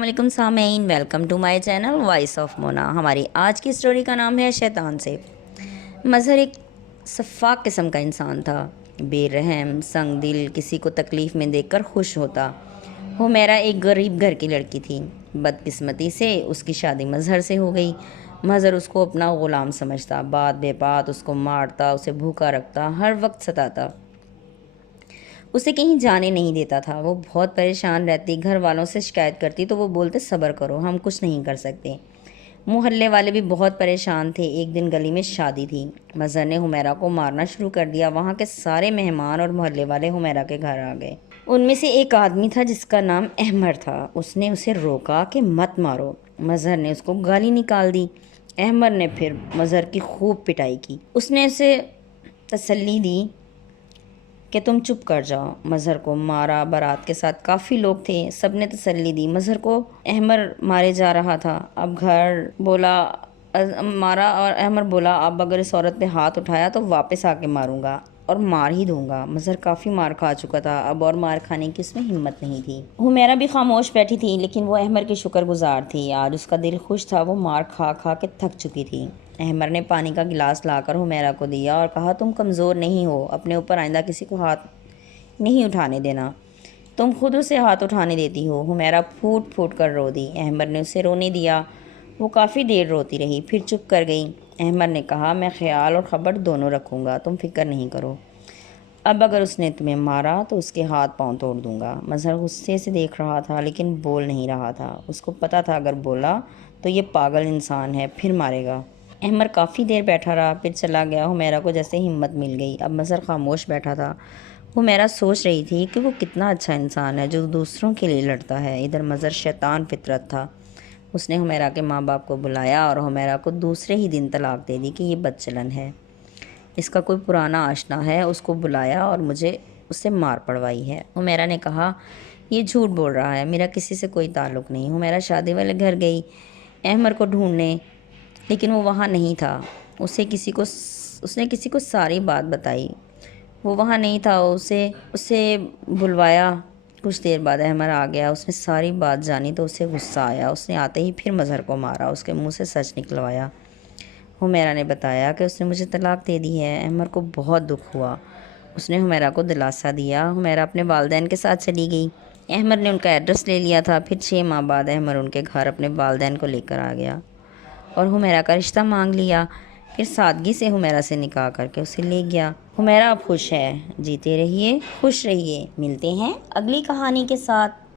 السلام علیکم سامعین، welcome to my channel voice of Mona. ہماری آج کی اسٹوری کا نام ہے شیطان سے۔ مظہر ایک شفاق قسم کا انسان تھا، بے رحم، سنگ دل، کسی کو تکلیف میں دیکھ کر خوش ہوتا۔ حمیرہ ایک غریب گھر کی لڑکی تھی۔ بدقسمتی سے اس کی شادی مظہر سے ہو گئی۔ مظہر اس کو اپنا غلام سمجھتا، بات بے بات اس کو مارتا، اسے بھوکا رکھتا، ہر وقت ستاتا، اسے کہیں جانے نہیں دیتا تھا۔ وہ بہت پریشان رہتی، گھر والوں سے شکایت کرتی تو وہ بولتے صبر کرو، ہم کچھ نہیں کر سکتے۔ محلے والے بھی بہت پریشان تھے۔ ایک دن گلی میں شادی تھی، مظہر نے حمیرہ کو مارنا شروع کر دیا۔ وہاں کے سارے مہمان اور محلے والے حمیرہ کے گھر آ گئے۔ ان میں سے ایک آدمی تھا جس کا نام احمر تھا۔ اس نے اسے روکا کہ مت مارو۔ مظہر نے اس کو گالی نکال دی۔ احمر نے پھر مظہر کی خوب پٹائی کی۔ اس نے اسے تسلی دی کہ تم چپ کر جاؤ۔ مظہر کو مارا۔ بارات کے ساتھ کافی لوگ تھے، سب نے تسلی دی۔ مظہر کو احمر مارے جا رہا تھا۔ احمر بولا اب اگر اس عورت پہ ہاتھ اٹھایا تو واپس آ کے ماروں گا اور مار ہی دوں گا۔ مظہر کافی مار کھا چکا تھا، اب اور مار کھانے کی اس میں ہمت نہیں تھی۔ حمیرہ بھی خاموش بیٹھی تھی، لیکن وہ احمر کی شکر گزار تھی۔ آج اس کا دل خوش تھا، وہ مار کھا کھا کے تھک چکی تھی۔ احمر نے پانی کا گلاس لا کر حمیرہ کو دیا اور کہا تم کمزور نہیں ہو، اپنے اوپر آئندہ کسی کو ہاتھ نہیں اٹھانے دینا، تم خود اسے ہاتھ اٹھانے دیتی ہو۔ حمیرہ پھوٹ پھوٹ کر رو دی۔ احمر نے اسے رونے دیا۔ وہ کافی دیر روتی رہی، پھر چپ کر گئی۔ احمر نے کہا میں خیال اور خبر دونوں رکھوں گا، تم فکر نہیں کرو۔ اب اگر اس نے تمہیں مارا تو اس کے ہاتھ پاؤں توڑ دوں گا۔ مظہر غصے سے دیکھ رہا تھا لیکن بول نہیں رہا تھا۔ اس کو پتہ تھا اگر بولا تو یہ پاگل انسان ہے، پھر مارے گا۔ احمر کافی دیر بیٹھا رہا، پھر چلا گیا۔ حمیرہ کو جیسے ہمت مل گئی۔ اب مظہر خاموش بیٹھا تھا۔ حمیرہ سوچ رہی تھی کہ وہ کتنا اچھا انسان ہے جو دوسروں کے لیے لڑتا ہے۔ ادھر مظہر شیطان فطرت تھا۔ اس نے حمیرہ کے ماں باپ کو بلایا اور حمیرہ کو دوسرے ہی دن طلاق دے دی کہ یہ بد چلن ہے، اس کا کوئی پرانا آشنا ہے، اس کو بلایا اور مجھے اس سے مار پڑوائی ہے۔ حمیرہ نے کہا یہ جھوٹ بول رہا ہے، میرا کسی سے کوئی تعلق نہیں۔ حمیرہ شادی والے گھر گئی احمر کو ڈھونڈنے، لیکن وہ وہاں نہیں تھا۔ اس نے کسی کو ساری بات بتائی، وہ وہاں نہیں تھا۔ اسے بلوایا۔ کچھ دیر بعد احمر آ گیا۔ اس نے ساری بات جانی تو اسے غصہ آیا۔ اس نے آتے ہی پھر مظہر کو مارا، اس کے منہ سے سچ نکلوایا۔ حمیرہ نے بتایا کہ اس نے مجھے طلاق دے دی ہے۔ احمر کو بہت دکھ ہوا۔ اس نے حمیرہ کو دلاسا دیا۔ حمیرہ اپنے والدین کے ساتھ چلی گئی۔ احمر نے ان کا ایڈریس لے لیا تھا۔ پھر 6 ماہ بعد احمر ان کے گھر اپنے والدین کو لے کر آ گیا اور حمیرہ کا رشتہ مانگ لیا۔ پھر سادگی سے حمیرہ سے نکاح کر کے اسے لے گیا۔ حمیرہ اب خوش ہے۔ جیتے رہیے، خوش رہیے۔ ملتے ہیں اگلی کہانی کے ساتھ۔